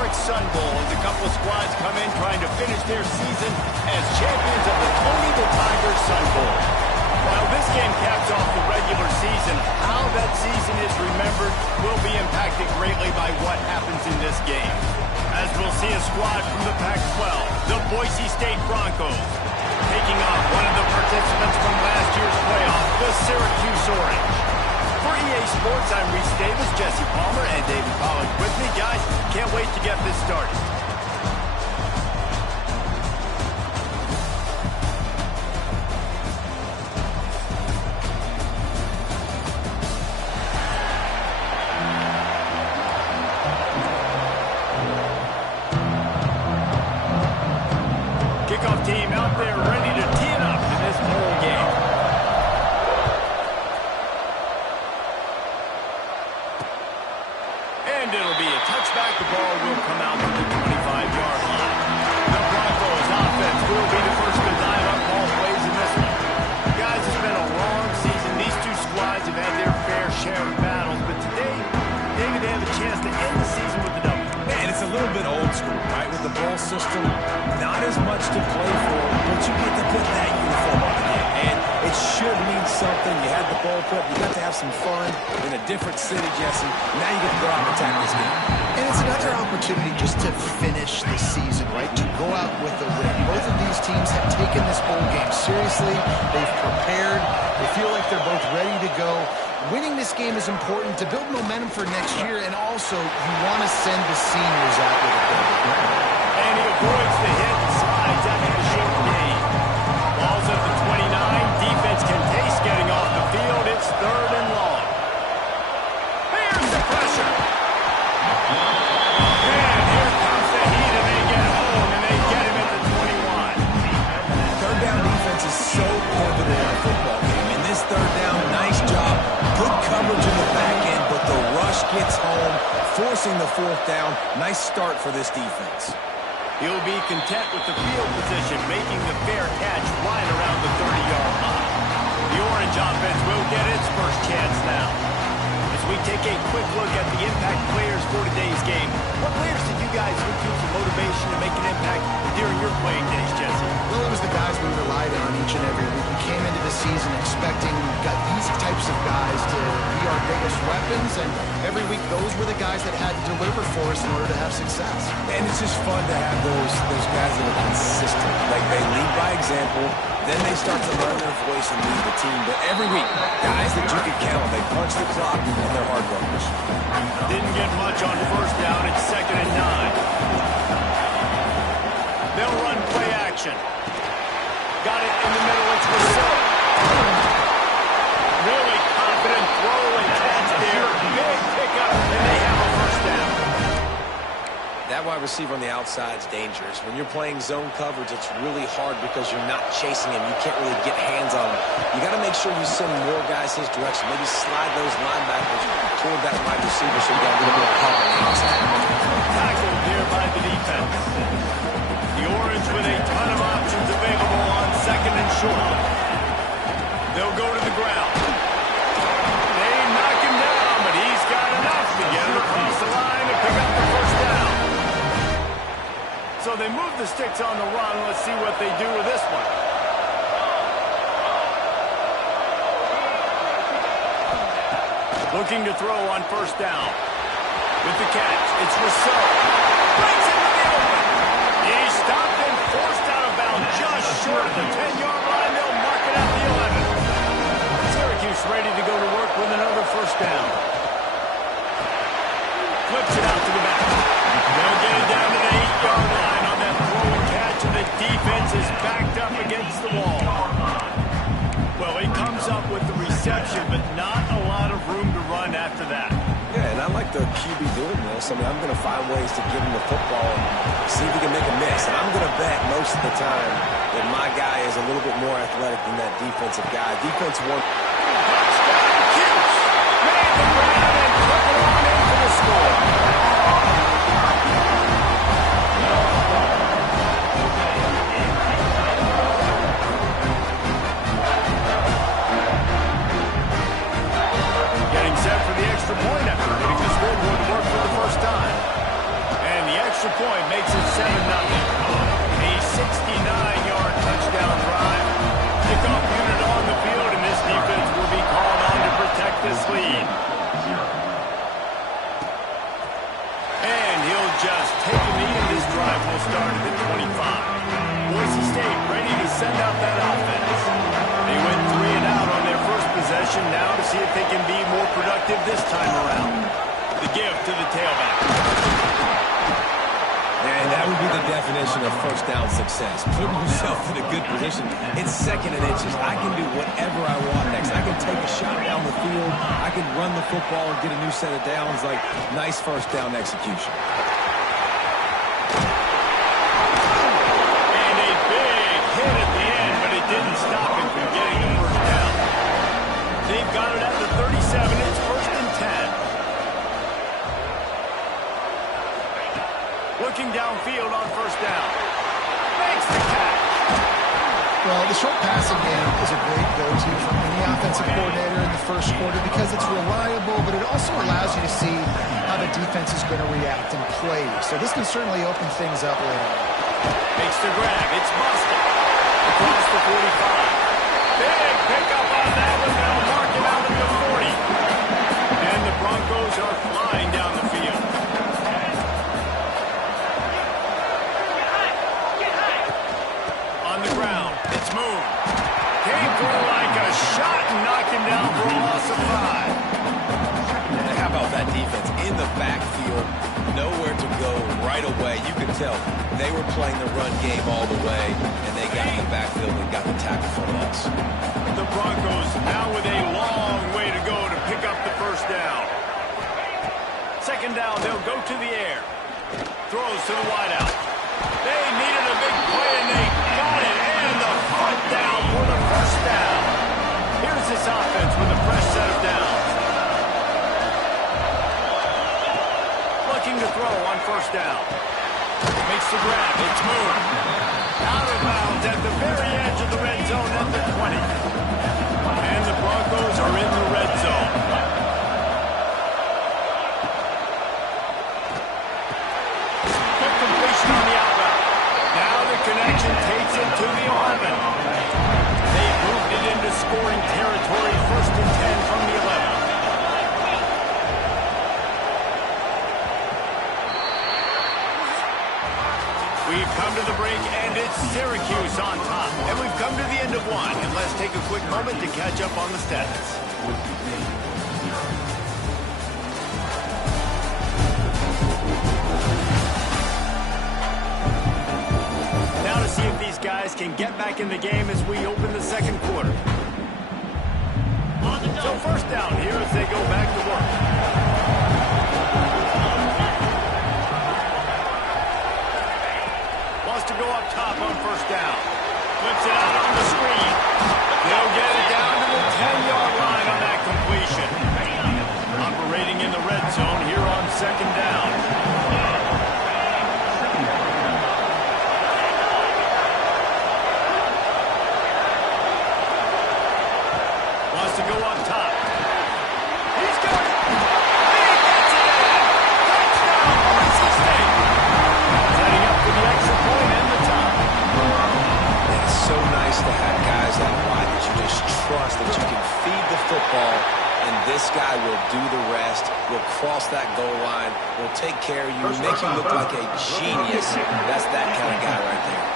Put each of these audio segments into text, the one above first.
historic Sun Bowl as a couple of squads come in trying to finish their season as champions of the Tony the Tiger Sun Bowl. While this game caps off the regular season, how that season is remembered will be impacted greatly by what happens in this game. As we'll see a squad from the Pac-12, the Boise State Broncos, taking on one of the participants from last year's playoff, the Syracuse Orange. For EA Sports, I'm Reese Davis, Jesse Palmer, and David Pollack with me. Guys, can't wait to get this started. Kickoff team out there ready to tee it up in this bowl game. And it'll be a touchback. The ball will come out to the 25-yard line. The Broncos offense will be the first to dive up all plays in this one. Guys, it's been a long season. These two squads have had their fair share of battles, but today, David, they have a chance to end the season with the W. Man, it's a little bit old school, right? With the bowl system, not as much to play for, but you get to put that uniform on again. And it should mean something. You had the bowl prep. You got to have some fun in a different city, Jesse. Now you get to go out and attack this game. And it's another opportunity just to finish the season, right? To go out with a win. Both of these teams have taken this bowl game seriously. They've prepared. They feel like they're both ready to go. Winning this game is important to build momentum for next year, and also you want to send the seniors out with a big win. And he avoids the hit and slides after the short gain. Ball's at the 29. Defense can taste getting off the field. It's 3rd and long. Here's the pressure. And here comes the heat, and they get home, and they get him at the 21. Third down defense is so pivotal in a football game. In this third down, nice job. Good coverage in the back end, but the rush gets home, forcing the 4th down. Nice start for this defense. He'll be content with the field position, making the fair catch right around the 30-yard line. The Orange offense will get its first chance now. As we take a quick look at the impact players for today's game, what players did you guys look to for motivation to make an impact during your playing days, Jesse? Well, it was the guys we relied on each and every week. We came into the season expecting these types of guys to be our biggest weapons, and every week those were the guys that had to deliver for us in order to have success. And it's just fun to have those guys that are consistent. Like, they lead by example, then they start to learn their voice and lead the team. But every week, guys that you can count, they punch the clock, and they're hard workers. Didn't get much on 1st down. It's 2nd and 9. They'll run play action. Got it in the middle. It's Rousseau. Really confident throw and catch there. Big pickup, and they have a 1st down. That wide receiver on the outside is dangerous. When you're playing zone coverage, it's really hard because you're not chasing him. You can't really get hands on him. You got to make sure you send more guys his direction. Maybe slide those linebackers toward that wide receiver so you got a little more help on the outside. Tackled here by the defense. The Orange with a ton of options available on 2nd and short. They'll go to the ground. They knock him down, but he's got enough to get him across the line and pick up the 1st down. So they move the sticks on the run. Let's see what they do with this one. Looking to throw on 1st down. With the catch, it's Rousseau. Breaks into the open. He's stopped and forced out of bounds just short of the 10-yard line. They'll mark it at the 11. Syracuse ready to go to work with another 1st down. Flips it out to the back. They'll get it down to the 8-yard line on that throw and catch, and the defense is backed up against the wall. Well, he comes up with the reception, but not a lot of room to run after that. Yeah, and I like the QB doing this. I mean, I'm going to find ways to give him the football and see if he can make a miss. And I'm going to bet most of the time that my guy is a little bit more athletic than that defensive guy. Defense won. Touchdown, Cuse! Made the grab and took it on in for the score. Getting set for the extra point after hitting the scoreboard work for the 1st time. And the extra extra point makes it 7-0. A 69-yard touchdown drive. Kickoff unit on the field, and this defense will be called on to protect this lead. And he'll just take a knee, and this drive will start at the 25. Boise State ready to send out that offense. They went 3 and out on their first possession, now to see if they can be more productive this time around. The give to the tailback. And that would be the definition of first down success. Putting yourself in a good position. It's 2nd and inches. I can do whatever I want next. I can take a shot down the field. I can run the football and get a new set of downs. Like, nice first down execution. And a big hit at the end, but it didn't stop him from getting the first down. They've got it at the 37. It's 1st and 10. Looking downfield on first down. Makes the catch. Well, the short passing game is a great go-to for any offensive coordinator in the first quarter because it's reliable, but it also allows you to see how the defense is going to react and play. So this can certainly open things up later. Makes the grab. It's busted. Across the 45. Big pickup on that one. They'll mark him out at the 40. And the Broncos are flying down the field. It's moved. Came through like a shot and knocked him down for a loss of 5. How about that defense in the backfield? Nowhere to go right away. You could tell they were playing the run game all the way, and they got in the backfield and got the tackle for a loss. The Broncos now with a long way to go to pick up the first down. 2nd down, they'll go to the air. Throws to the wideout. They needed a big play, and they got it. And the foot down for the first down. Here's this offense with a fresh set of downs. Looking to throw on first down. Makes the grab. It's moved. Out of bounds at the very edge of the red zone at the 20. And the Broncos are in the red zone. Quick completion on the outbound. Now the connection takes it to the 11. They moved it into scoring territory. 1st and 10 from the 11. We've come to the break, and it's Syracuse on top. And we've come to the end of one. And let's take a quick moment to catch up on the stats. Now to see if these guys can get back in the game as we open the 2nd quarter. So first down here as they go back to work. Wants to go up top on first down. Flips it out on the screen. They'll get it down to the 10-yard line on that completion. Operating in the red zone here on 2nd down. Wants to go up top. He's got it. He gets it in. Touchdown, Boise State. Setting up for the extra point and the top. It's so nice to have guys that wide that you just trust that you can feed the football, and this guy will do the rest, will cross that goal line, will take care of you, make you look like a genius. That's that kind of guy right there.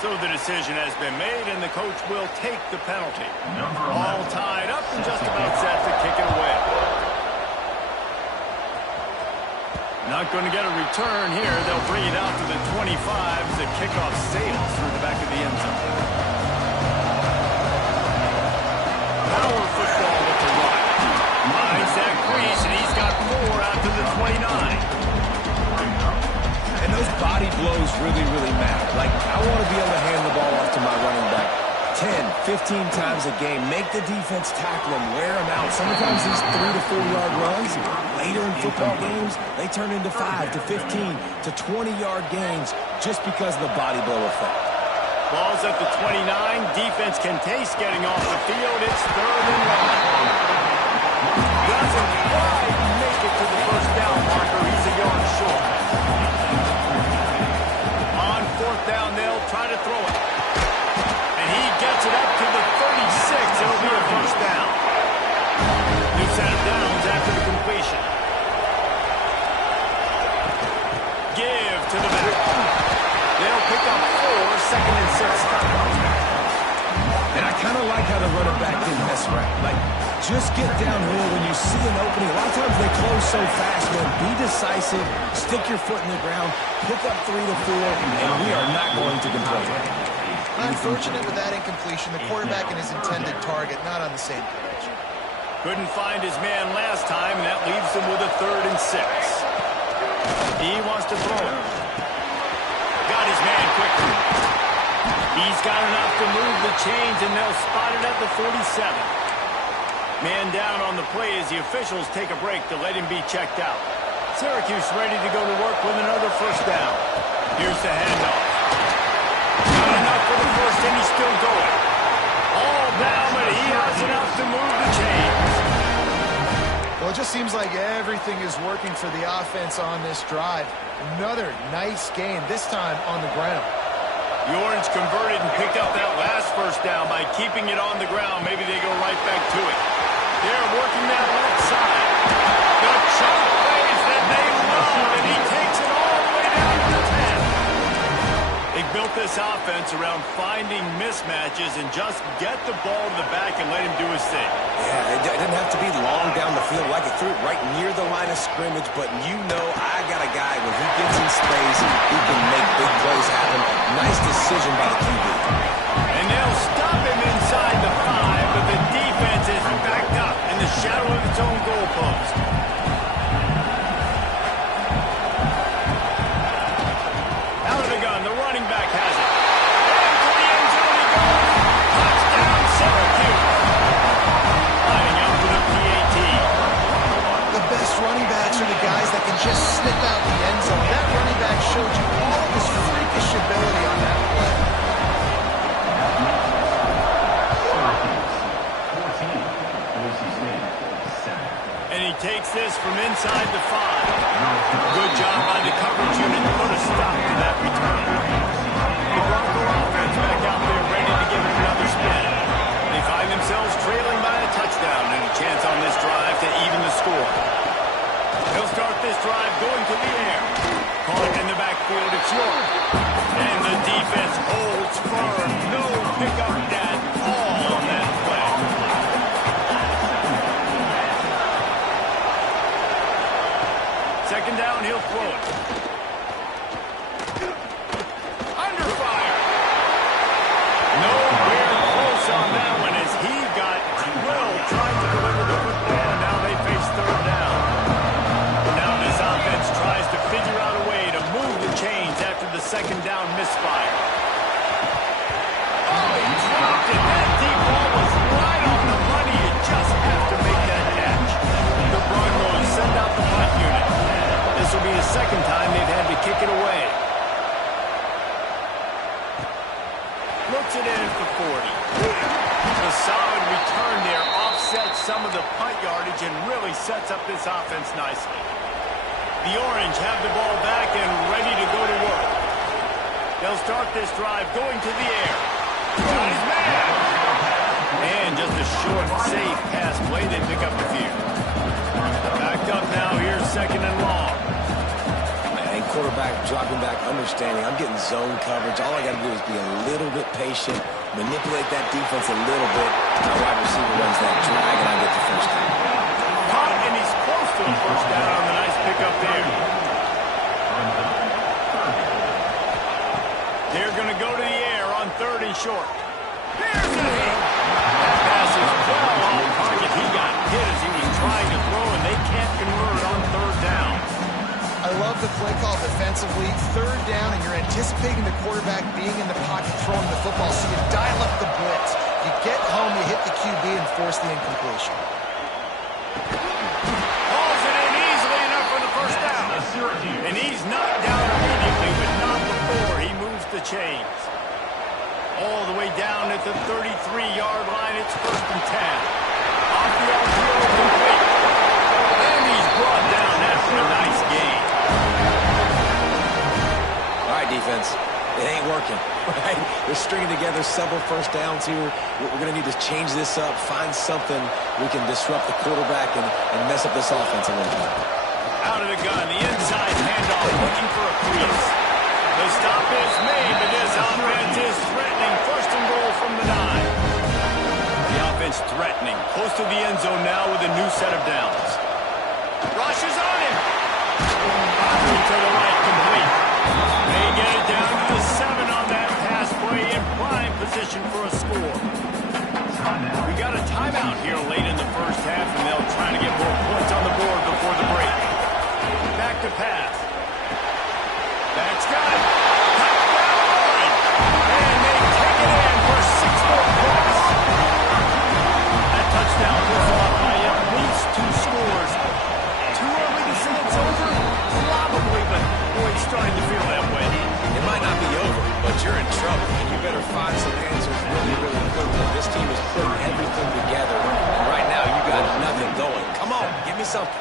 So the decision has been made, and the coach will take the penalty. All tied up and just about set to kick it away. Not going to get a return here. They'll bring it out to the 25 as the kickoff sails through the back of the end zone. Power football with the run. Finds that crease, and he's got 4 out to the 29. And those body blows really, really matter. Like, I want to be able to hand the ball off to my running back 10, 15 times a game. Make the defense tackle him, wear him out. Sometimes these 3 to 4-yard runs, later in football games, they turn into 5 to 15 to 20-yard gains just because of the body blow effect. Ball's at the 29. Defense can taste getting off the field. It's 3rd and 1. Doesn't quite make it to the first down marker. He's a yard short. On fourth down, they'll try to throw it. And he gets it up to the 36. It'll be a first down. New set of downs after the completion. Give to the back. They'll pick up 4, 2nd and 6. And I kind of like how the running back didn't mess around. Like, just get downhill when you see an opening. A lot of times they close so fast, man. Be decisive, stick your foot in the ground, pick up 3 to 4, and we are not going to complain. Unfortunate with that incompletion. The quarterback and his intended target not on the same page. Couldn't find his man last time, and that leaves him with a 3rd and 6. He wants to throw it. Got his man quickly. He's got enough to move the chains, and they'll spot it at the 47. Man down on the play as the officials take a break to let him be checked out. Syracuse ready to go to work with another first down. Here's the handoff. Not enough for the first, and he's still going. All down, but he has enough to move the chains. Well, it just seems like everything is working for the offense on this drive. Another nice game, this time on the ground. The Orange converted and picked up that last first down by keeping it on the ground. Maybe they go right back to it. They're working that left side. The chunk plays that they love, and he takes it all the way down to the 10. They built this offense around finding mismatches and just get the ball to the back and let him do his thing. Yeah, it didn't have to be long down the field. Like it threw it right near the line of scrimmage, but you know I got a guy when he gets in space, he can make big plays happen. Nice decision by the QB. And they'll stop him inside the 5, but the defense is backed up in the shadow of its own goalpost. Out of the gun, the running back has it. And to the end zone he goes. Touchdown, Syracuse. Lining up for the PAT. The best running backs are the guys that can just snip out the end zone. That running back showed you all of his freakish ability on that play. And he takes this from inside the 5. Good job by the coverage unit to put a stop to that return. The Bronco offense back out there ready to give it another spin. They find themselves trailing by a touchdown and a chance on this drive to even the score. They'll start this drive going to the air. Call it in the backfield, it's York. And the defense holds firm. No pickup at all on that play. Second down, he'll throw it. Under fire. Nowhere close on that one as he got drilled trying to deliver the football, and now they face 3rd down. Now this offense tries to figure out a way to move the chains after the second down misfire. Oh, he dropped it. That deep ball was right on the money. You just have to make that catch. The Broncos send out the punt unit. This will be the second time they've had to kick it away. Looks it in at the 40. The solid return there offsets some of the punt yardage and really sets up this offense nicely. The Orange have the ball back and ready to go to work. They'll start this drive going to the air. Got his man! And just a short, safe pass play. They pick up the few. Backed up now. Here's 2nd and long. And quarterback dropping back, understanding. I'm getting zone coverage. All I got to do is be a little bit patient, manipulate that defense a little bit. My wide receiver runs that drag, and I get the first down. Caught, and he's close to a first down on the nice pickup there. They're going to go to the air on 3rd and short. Here's the hit. That pass is well on target. He got hit as he was trying to throw, and they can't convert on 3rd down. I love the play call defensively. 3rd down, and you're anticipating the quarterback being in the pocket throwing the football, so you dial up the blitz. You get home, you hit the QB, and force the incompletion. Hauls it in easily enough for the first down. And he's knocked down immediately, but not before he moves the chains. All the way down at the 33-yard line, it's 1st and 10. Off the RPO complete. And he's brought down A nice game. All right, defense. It ain't working, right? They're stringing together several first downs here. We're going to need to change this up, find something we can disrupt the quarterback and mess up this offense a little bit. Out of the gun, the inside handoff, looking for a crease. The stop is made, but this offense is threatening. First and goal from the 9. The offense threatening. Close to the end zone now with a new set of downs. Rush is on him. To the right, complete. They get it down to the 7 on that pass play in prime position for a score. We got a timeout here late in the first half, and they'll try to get more points on the board before the break. Back to pass. That's got it. Touchdown run. And they take it in for 6 more points. That touchdown puts them up by at least 2 scores. Too early to say it's over? Probably, but boy, it's starting to feel that way. It might not be over, but you're in trouble, and you better find some answers really, really quickly. This team is putting everything together, and right now you got nothing going. Come on, give me something.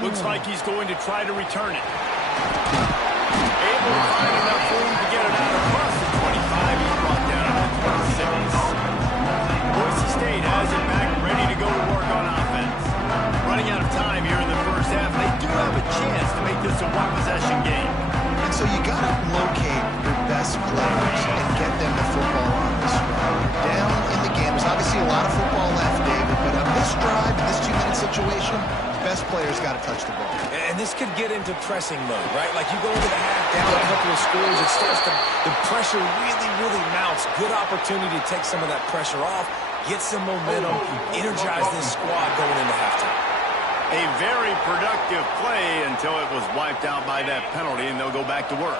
Looks like he's going to try to return it. Able to find enough room to get it out across the 25. He's brought down to the 26. Boise State has it back, ready to go to work on offense. Running out of time here in the first half. They do have a chance to make this a one-possession game. And so you got to locate your best players and get them the football on this drive. Down in the game. There's obviously a lot of football left, David, but on this drive, in this 2-minute situation, the best players got to touch the ball. And this could get into pressing mode, right? Like you go into the half, down a couple of scores, it starts to, the pressure really, really mounts. Good opportunity to take some of that pressure off, get some momentum, energize this squad going into halftime. A very productive play until it was wiped out by that penalty, and they'll go back to work.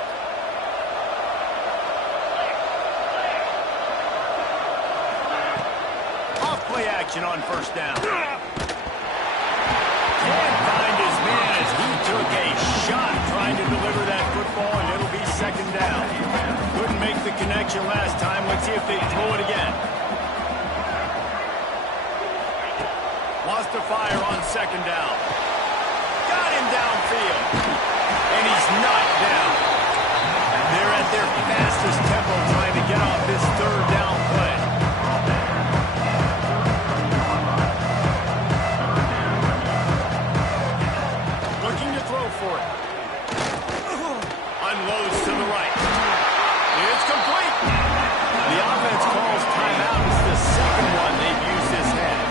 Off play action on first down. Can't find his man as he took a shot trying to deliver that football, and it'll be second down. Couldn't make the connection last time. Let's see if they throw it again. Lost to fire on second down. Got him downfield. And he's knocked down. They're at their fastest tempo trying to get off this third down play. Looking to throw for it. Unloads to the right. It's complete. The offense calls timeout. It's the second one they've used this half.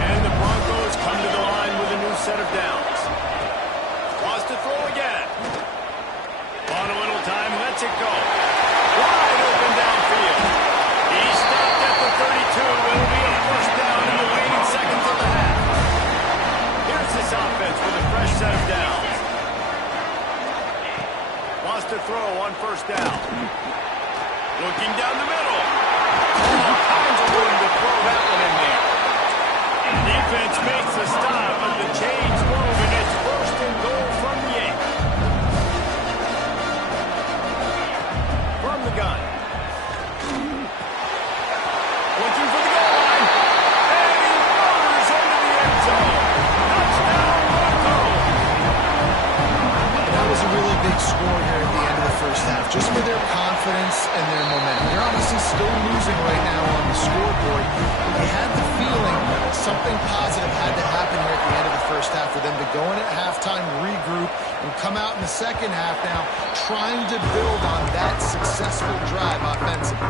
And the Broncos come to the line with a new set of downs. Wants to throw again. On a little time, lets it go. Wide open downfield. He stopped at the 32. It'll be a first down in the waning seconds of the half. Here's this offense with a fresh set of downs. Wants to throw on first down. Looking down the middle. All kinds of room to throw that one in there. Defense makes a stop, but the chains move, and it's first and goal from the 8. From the gun. Looking for the goal line. And he motors into the end zone. Touchdown, Broncos. That was a really big score here at the end of the first half, just for their confidence and their momentum. They're obviously still losing right now on the scoreboard, but you had the feeling something positive had to happen here at the end of the first half for them to go in at halftime, regroup, and come out in the second half now trying to build on that successful drive offensively.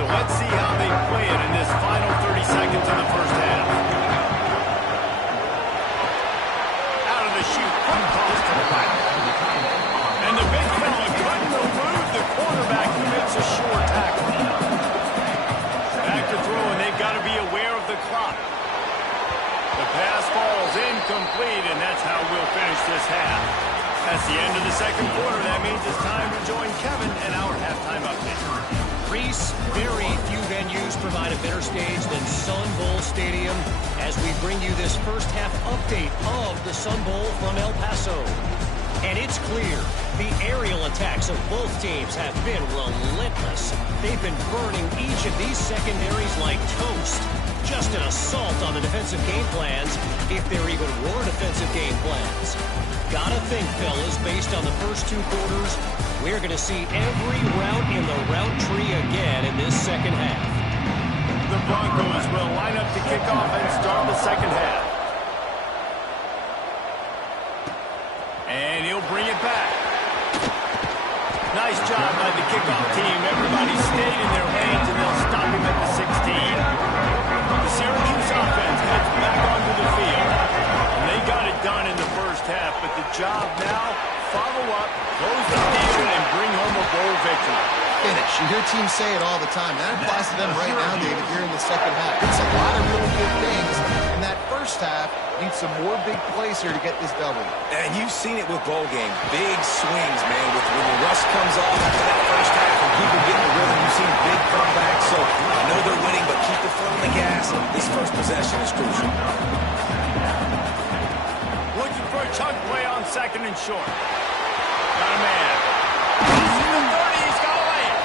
So let's see how they play it in this final 30 seconds of the first half. Out of the chute, quick toss to the right. And the big fella couldn't elude the quarterback who makes a short tackle. Back to throw, and they've got to be aware of the clock. The pass falls incomplete, and that's how we'll finish this half. That's the end of the second quarter. That means it's time to join Kevin and our halftime update. Reese, very few venues provide a better stage than Sun Bowl Stadium as we bring you this first half update of the Sun Bowl from El Paso. And it's clear, the aerial attacks of both teams have been relentless. They've been burning each of these secondaries like toast. just an assault on the defensive game plans, if there even were defensive game plans. Gotta think, fellas, based on the first 2 quarters, we're going to see every route in the route tree again in this second half. The Broncos will line up to kick off and start the second half. And he'll bring it back. Nice job by the kickoff team. Everybody stayed in their lanes, and they'll stop him at the 16. The Syracuse offense heads back onto the field. And they got it done in the first half, but the job now, follow up, close the deal, and bring home a bowl victory. Finish. You hear teams say it all the time. That applies to them right now, David, here in the second half. It's a lot of really good things. And that first half needs some more big plays here to get this double. And you've seen it with bowl games. Big swings, man. When the rust comes off after that first half and people get in the rhythm, you've seen big comebacks. So I know they're winning, but keep the foot on the gas. This first possession is crucial. Looking for a chunk play on second and short. Got a man. Crossing the 30, he's got a layup.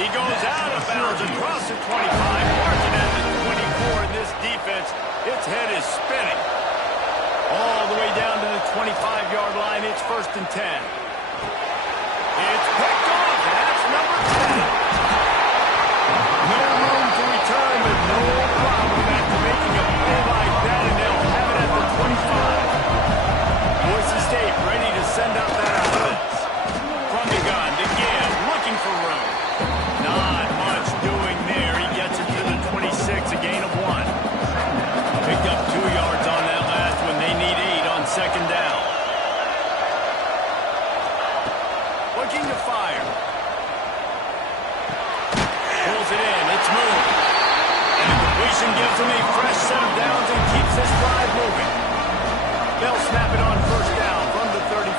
He goes out of bounds across the 25, marking at the 24 in this defense. Its head is spinning. All the way down to the 25-yard line. It's 1st and 10. It's picked off. That's number 10. No room to return, but no problem after making a play like that, and they'll have it at the 25. Boise State ready to send out that offense. From the gun, again, looking for room. Not much doing there. He gets it to the 26, a gain of 1. Picked up 2 yards on that last one. They need 8 on second down. Looking to fire. Pulls it in. It's moved. And the completion gives them a fresh set of downs and keeps this drive moving. They'll snap it on first down from the 35.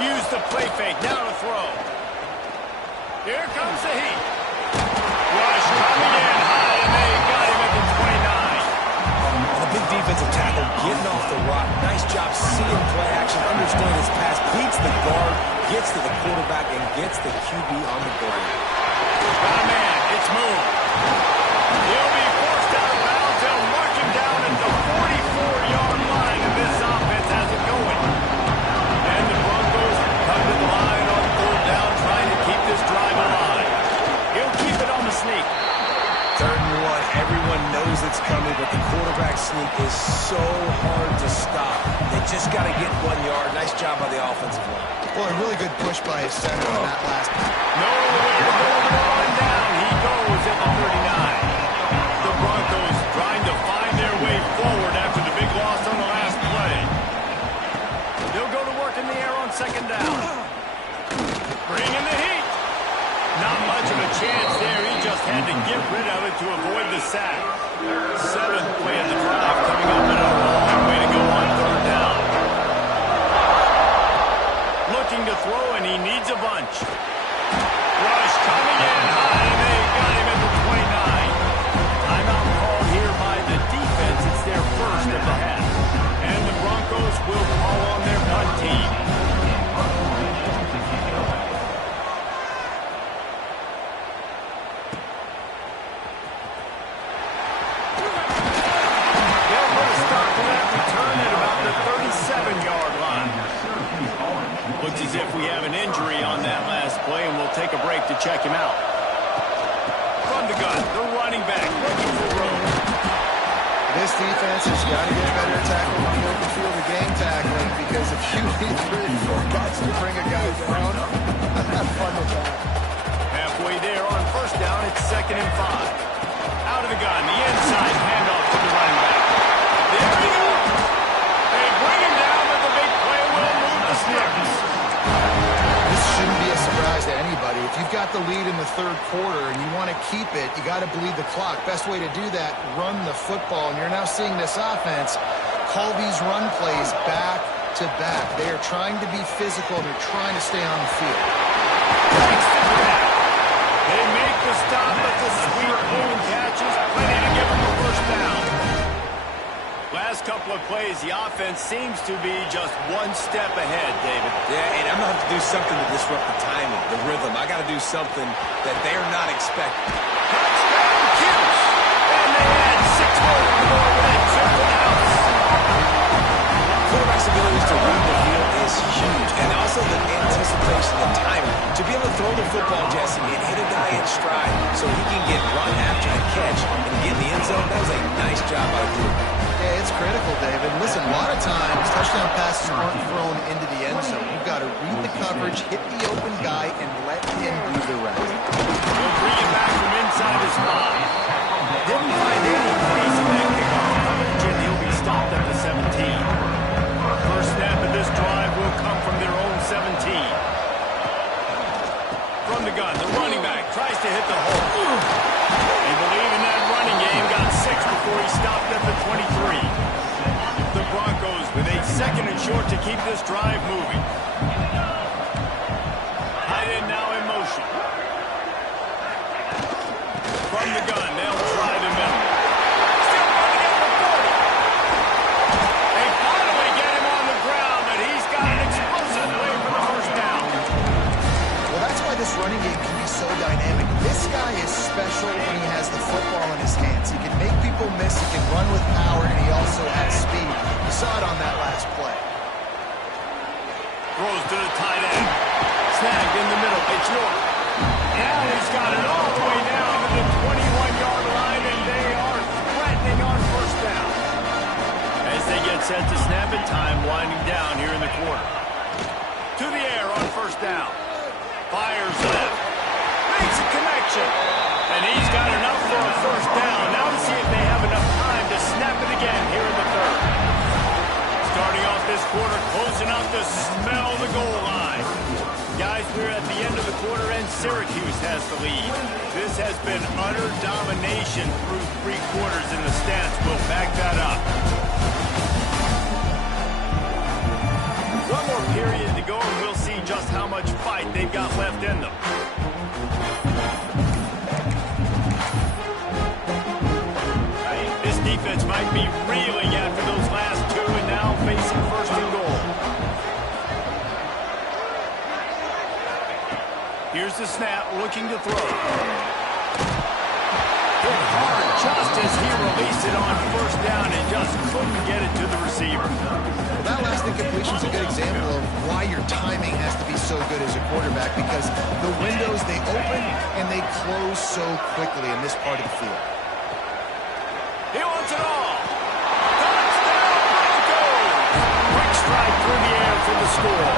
Use the play fake. Now to throw. Here comes the heat. Rush coming in high, and they got him at the 29. The big defensive tackle getting off the rock. Nice job seeing play action, understanding his pass, beats the guard, gets to the quarterback, and gets the QB on the ground. Got a man. It's moved. He'll be forced out of bounds. They'll mark him down at the 44-yard line, and this offense has it going. And the Broncos come to the line on 3rd down, trying to keep this drive alive. He'll keep it on the sneak. 3rd and 1. Everyone knows it's coming, but the quarterback sneak is so hard to stop. They just got to get 1 yard. Nice job by the offensive line. Boy, a really good push by his center on that last one. No way to go on down. He goes at the 39. The Broncos trying to find their way forward after the big loss on the last play. They'll go to work in the air on second down. Bring in the heat. Not much of a chance there. He just had to get rid of it to avoid the sack. 7th play of the drive coming up, and a long way to go on 3rd down. Looking to throw, and he needs a bunch. Rush coming in high, and they got him at the 29. Timeout called here by the defense. It's their first of the half. And the Broncos will call on their punt team. They'll put a stop to that return at about the 37-yard line. Looks as if we have an injury on that last play, and we'll take a break to check him out. From the gun, the running back looking for room. This defense has got to get better at tackling on the open field of game tackling, because if you need 3 or 4 guys to bring a guy down, that's not fun with that. Halfway there on first down, it's 2nd and 5. Out of the gun, the inside handoff to the running back. There he goes. They bring him down, but the big play will move the sticks. This shouldn't be a surprise to anybody. If you've got the lead in the 3rd quarter and you want to keep it, you got to bleed the clock. Best way to do that, run the football. And you're now seeing this offense call these run plays back to back. They are trying to be physical, and they're trying to stay on the field. Thanks to that. They make the stop, but the sweet boom catches plenty to give them a first down. Last couple of plays, the offense seems to be just one step ahead, David. Yeah, and I'm going to have to do something to disrupt the timing, the rhythm. I got to do something that they're not expecting. Touchdown, Cuse! And they had 6 more on the board with that triple outs. Quarterback's ability to read the field is huge, and also the anticipation, the timing. To be able to throw the football, Jesse, and hit a guy in stride so he can get run after the catch and get in the end zone, that was a nice job by the quarterback. Yeah, it's critical, David. Listen, a lot of times, touchdown passes aren't thrown into the end zone. You've got to read the coverage, hit the open guy, and let him do the rest. He'll bring it back from inside his 5. Didn't find any place in that kickoff coverage, and he'll be stopped at the 17. First snap of this drive will come from their own 17. From the gun, the running back tries to hit the hole. They believe in that running game, got 6 before he stopped at the 23. The Broncos with a 2nd and short to keep this drive moving. Tight end now in motion. From the gun, they'll try the middle. Still running at the 40. They finally get him on the ground, but he's got an explosive play for the first down. Well, that's why this running game can be so dynamic. This guy is special when he has the football in his hands. He can make people miss, he can run with power, and he also has speed. You saw it on that last play. Throws to the tight end. Snagged in the middle. It's York. Now he's got it all the way down to the 21-yard line, and they are threatening on first down. As they get set to snap it, time winding down here in the quarter. To the air on first down. Fires left. Makes a connection. And he's got enough for a first down. Now to see if they have enough time to snap it again here in the 3rd. Starting off this quarter, close enough to smell the goal line. Guys, we're at the end of the quarter, and Syracuse has the lead. This has been utter domination through 3 quarters, and the stats will back that up. One more period to go, and we'll see just how much fight they've got left in them. This defense might be reeling after those last 2 and now facing 1st and goal. Here's the snap, looking to throw. Hit hard just as he released it on first down and just couldn't get it to the receiver. Well, that last incompletion is a good example of why your timing has to be so good as a quarterback, because the windows, they open and they close so quickly in this part of the field. He wants it all. Touchdown, Broncos! Quick strike through the air for the score.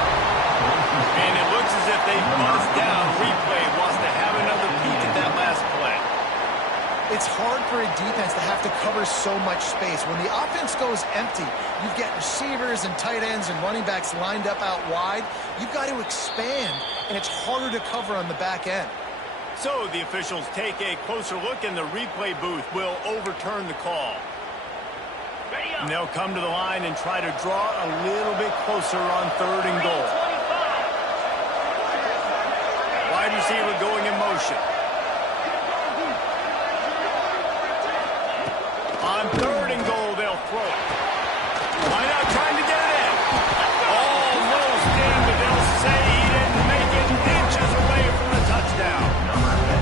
And it looks as if they buzzed down. Replay wants to have another peek at that last play. It's hard for a defense to have to cover so much space. When the offense goes empty, you've got receivers and tight ends and running backs lined up out wide. You've got to expand, and it's harder to cover on the back end. So the officials take a closer look, and the replay booth will overturn the call. And they'll come to the line and try to draw a little bit closer on 3rd and goal. Wide receiver going in motion. On 3rd and goal, they'll throw it. Line out trying to get it in. Almost in, but they'll say he didn't make it, inches away from the touchdown.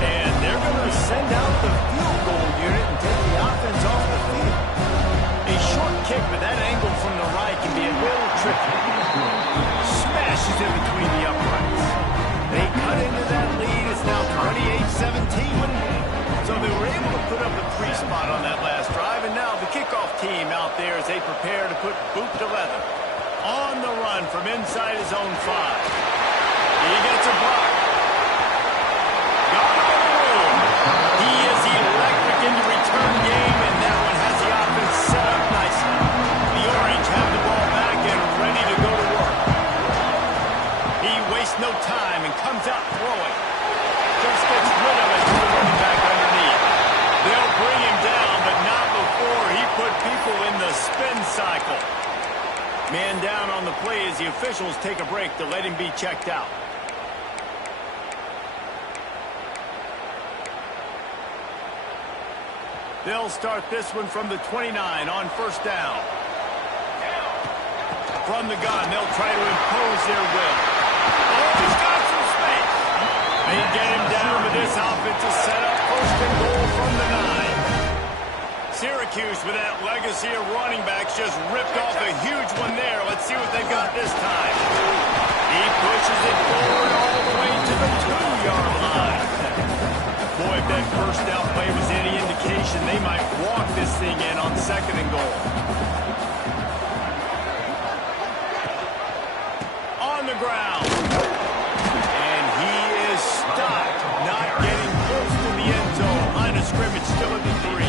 And they're going to send out the field goal unit and take the offense off the field. A short kick, but that angle from the right can be a little tricky. Smashes in between the uprights. They cut into that lead. It's now 28-17. So they were able to put up a 3 spot on that last drive, and now the kickoff team out there as they prepare to put boot to leather. On the run from inside his own 5. He gets a block. Got him in the room. He is electric in the return game, and that one has the offense set up nicely. The Orange have the ball back and ready to go to work. He wastes no time and comes out throwing. Just gets rid of it to the running back underneath. They'll bring him down, but not before he put people in the spin cycle. Man down on the play as the officials take a break to let him be checked out. They'll start this one from the 29 on first down. From the gun, they'll try to impose their will. Oh, he's got some space. They get him down with this offensive setup. First and goal from the 9. Syracuse, with that legacy of running backs, just ripped off a huge one there. Let's see what they've got this time. He pushes it forward all the way to the 2-yard line. Boy, if that first down play was any indication, they might walk this thing in on second and goal. On the ground. And he is stopped, not getting close to the end zone. Line of scrimmage still at the 3.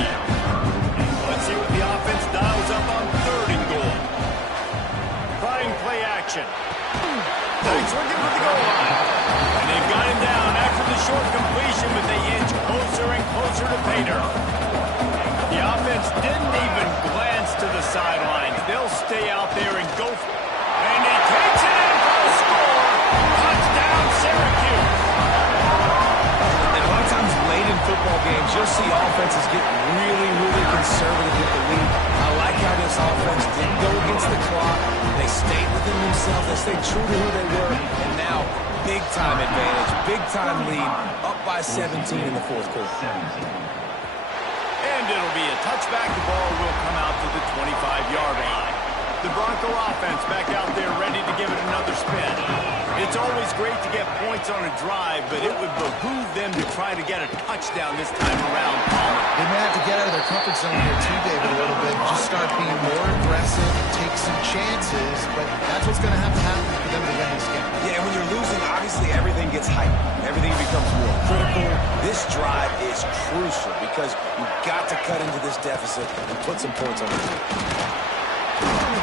Let's see what the offense dials up on third and goal. Trying play action. Thanks, looking for the goal line. And they've got him down after the short completion, but they inch closer and closer to pay dirt. The offense didn't even glance to the sidelines. They'll stay out there and go for it. And he takes it in for a score. Touchdown, Syracuse. And a lot of times late in football games, you'll see offenses get really, really conservative with the lead. I like how this offense didn't go against the clock. They stayed within themselves. They stayed true to who they were. And now, big-time advantage, big-time lead, up by 17 in the fourth quarter. And it'll be a touchback. The ball will come out to the 25-yard line. The Bronco offense back out there ready to give it another spin. It's always great to get points on a drive, but it would behoove them to try to get a touchdown this time around. They may have to get out of their comfort zone here too, David, a little bit. Just start being more aggressive, take some chances, but that's what's going to have to happen for them to win this game. Yeah, and when you're losing, obviously everything gets heightened. Everything becomes more critical. This drive is crucial because you've got to cut into this deficit and put some points on the board.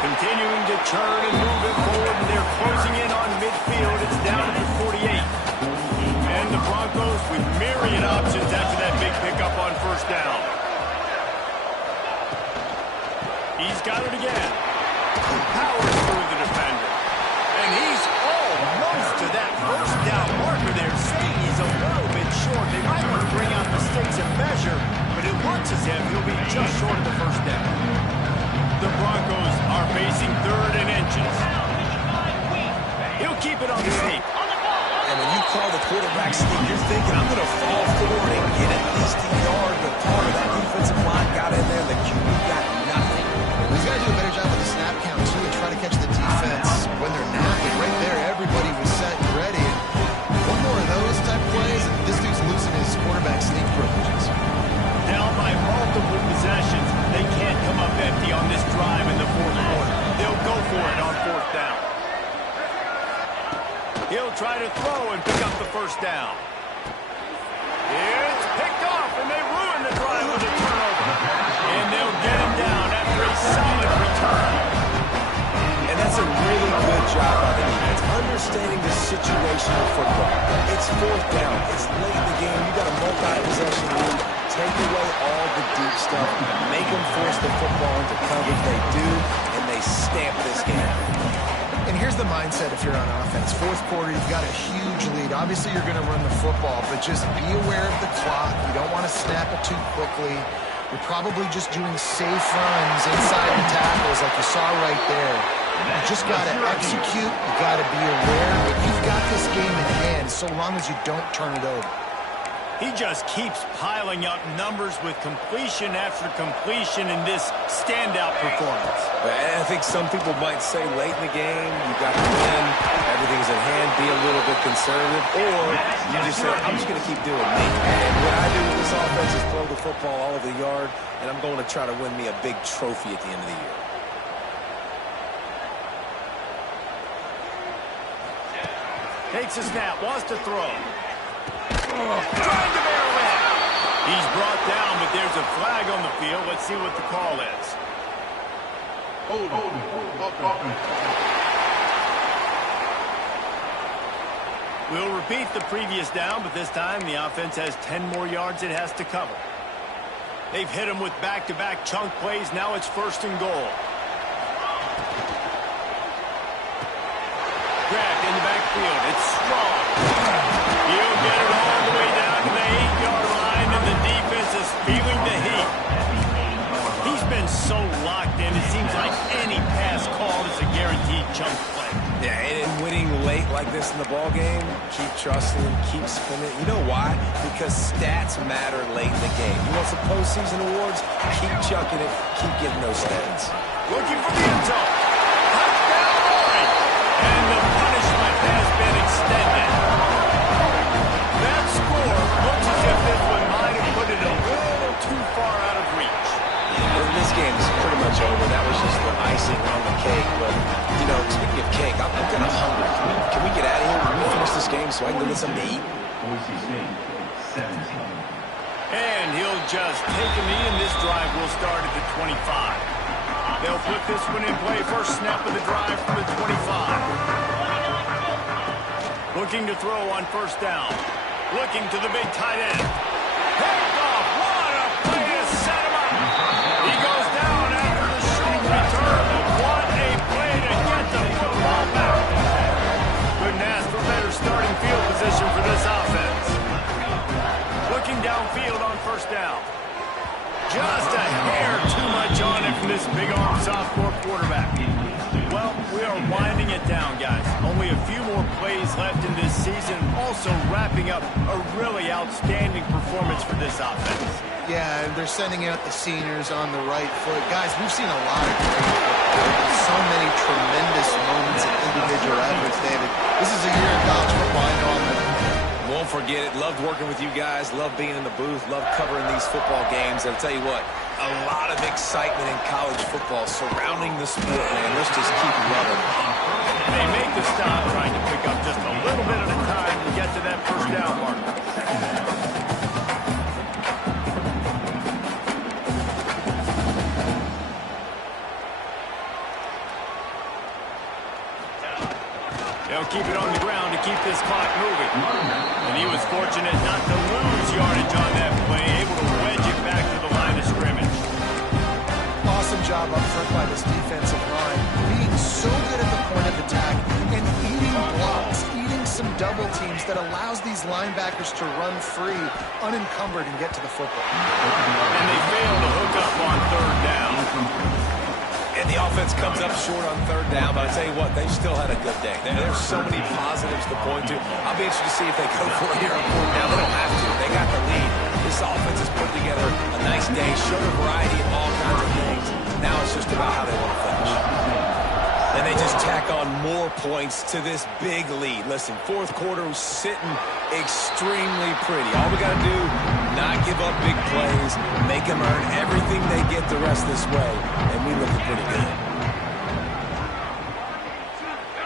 Continuing to churn and move it forward, and they're closing in on midfield. It's down to the 48. And the Broncos with myriad options after that big pickup on first down. He's got it again. Powers through the defender. And he's almost to that first down marker there, saying he's a little bit short. They might want to bring out the sticks and measure, but it looks as if he'll be just short of the first down. The Broncos are facing third and inches. He'll keep it on the sneak. And when you call the quarterback sneak, you're thinking, I'm going to fall forward and get at least a yard, but part of that defensive line got in there. The QB got nothing. He's got to do a better job with the snap count, too, and try to catch the defense when they're napping. Right there, everybody was set and ready. One more of those type plays, and this dude's losing his quarterback sneak privileges. Down by multiple possessions, they can't come up empty on this drive in the fourth quarter. They'll go for it on fourth down. He'll try to throw and pick up the first down. It's picked off, and they ruin the drive with a turnover. And they'll get him down after a solid return. And that's a really good job by the defense, understanding the situation of football. It's fourth down. It's late in the game. You got a multi-possession lead. Take away all the deep stuff. Make them force the football into coverage. They do, and they stamp this game. And here's the mindset if you're on offense. Fourth quarter, you've got a huge lead. Obviously, you're going to run the football, but just be aware of the clock. You don't want to snap it too quickly. You're probably just doing safe runs inside the tackles like you saw right there. You just got to execute. You got to be aware. But you've got this game in hand so long as you don't turn it over. He just keeps piling up numbers with completion after completion in this standout performance. And I think some people might say late in the game, you got to win, everything's in hand, be a little bit conservative, or you just say, I'm just going to keep doing me. And what I do with this offense is throw the football all over the yard, and I'm going to try to win me a big trophy at the end of the year. Takes a snap, wants to throw. Trying to barrel in. He's brought down, but there's a flag on the field. Let's see what the call is. We'll repeat the previous down, but this time the offense has 10 more yards it has to cover. They've hit him with back-to-back chunk plays. Now it's first and goal. Grabbed in the backfield. It's strong. He'll get it all the way down to the 8-yard line, and the defense is feeling the heat. He's been so locked in, it seems like any pass call is a guaranteed chunk play. Yeah, and winning late like this in the ball game, keep trusting, keep spinning. You know why? Because stats matter late in the game. You want some postseason awards? Keep chucking it, keep getting those stats. Looking for the end zone. Touchdown, Boise. And the punishment has been extended. That score looks as if this one might have put it a little too far out of reach. Well, this game is pretty much over. That was just the icing on the cake. But, you know, speaking of cake, I'm kind of hungry. Can we get out of here? Can we finish this game so I can go get something to eat? And he'll just take a knee, and this drive will start at the 25. They'll put this one in play. First snap of the drive from the 25. Looking to throw on first down. Looking to the big tight end. Picked off. What a play to set him up. He goes down after the short return. What a play to get the football back. Couldn't ask for better starting field position for this offense. Looking downfield on first down. Just a hair too much on it from this big-arm sophomore quarterback. Well, we are winding it down, guys. Only a few more plays left in this season. Also wrapping up a really outstanding performance for this offense. Yeah, and they're sending out the seniors on the right foot. Guys, we've seen a lot of great football. So many tremendous moments of individual efforts, David. This is a year of college football. I know I'm going to Won't forget it. Loved working with you guys. Loved being in the booth. Loved covering these football games. I'll tell you what, a lot of excitement in college football surrounding the sport, man. Let's just keep loving it. They make the stop, trying to pick up just a little bit at a time to get to that first down mark. They'll keep it on the ground to keep this clock moving. And he was fortunate not to lose yardage on that play, able to wedge it back to the line of scrimmage. awesome job up front by this defensive line, being so good at the point of attack and eating blocks, eating some double teams that allows these linebackers to run free, unencumbered, and get to the football. And they fail to hook up on third down. And the offense comes up short on third down, but I tell you what, they've still had a good day. There's so many positives to point to. I'll be interested to see if they go for it here on fourth down. They don't have to. They got the lead. This offense has put together a nice day, showed a variety of all kinds of things. Now it's just about how they want to finish. And they just tack on more points to this big lead. Listen, fourth quarter was sitting extremely pretty. All we got to do, not give up big plays, make them earn everything they get the rest this way, and we looking pretty good.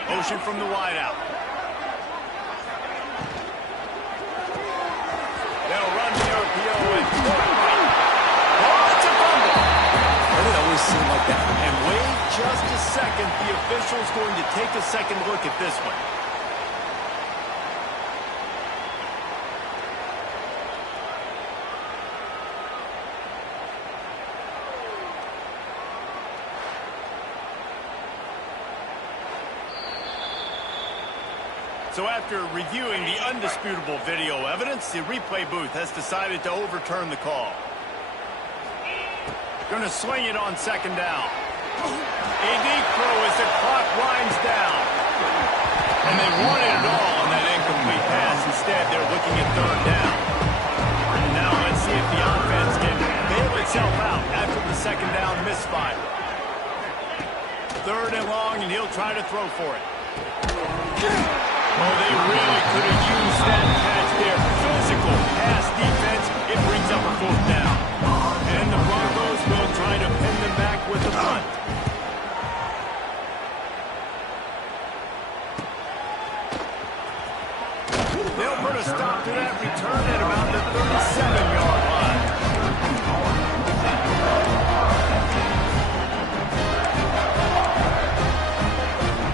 Motion from the wideout. They'll run the RPO and oh, it's a fumble. Doesn't it always seem like that? And wait just a second. The official's going to take a second look at this one. So after reviewing the undisputable video evidence, the replay booth has decided to overturn the call. Going to swing it on second down. A deep throw as the clock winds down. And they wanted it all on that incomplete pass. Instead, they're looking at third down. And now let's see if the offense can bail itself out after the second down misfire. Third and long, and he'll try to throw for it. Oh, they really could have used that catch there. Physical pass defense. It brings up a fourth down. And the Broncos will try to pin them back with the punt. They'll put a stop to that return at about the 37-yard line.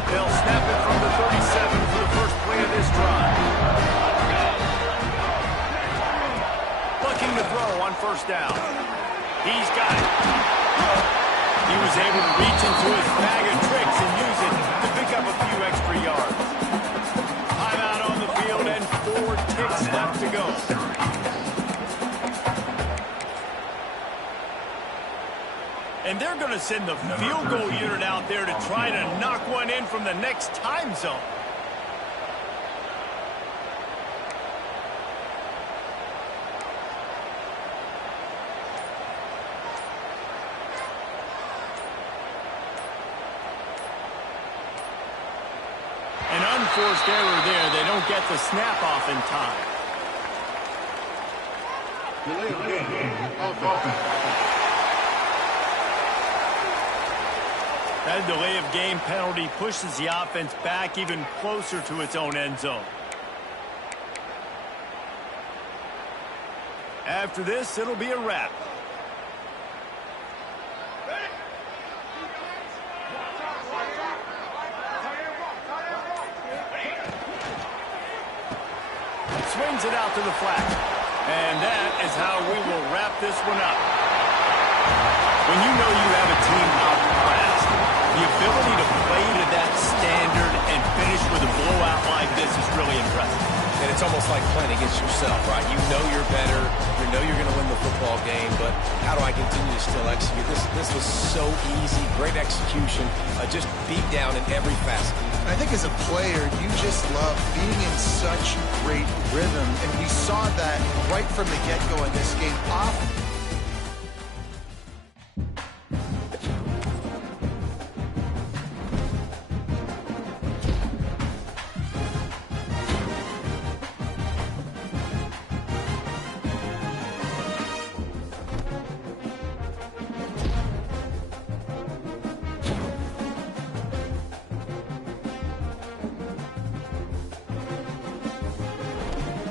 They'll snap it from the 37 for the first play of this drive. Looking to throw on first down. He's got it. He was able to reach into his bag of tricks and use it to pick up a few extra yards. Timeout on the field and 4 ticks left to go. And they're going to send the field goal unit out there to try to knock one in from the next time zone. An unforced error there. They don't get the snap off in time. That delay of game penalty pushes the offense back even closer to its own end zone. After this, it'll be a wrap. Swings it out to the flat. And that is how we will wrap this one up. When you know you have a team outclassed, the ability to play to that standard and finish with a blowout like this is really impressive. And it's almost like playing against yourself, right? You know you're better. You know you're going to win the football game, but how do I continue to still execute? This was so easy. Great execution. Just beat down in every facet. I think as a player, you just love being in such great rhythm, and we saw that right from the get-go in this game. Off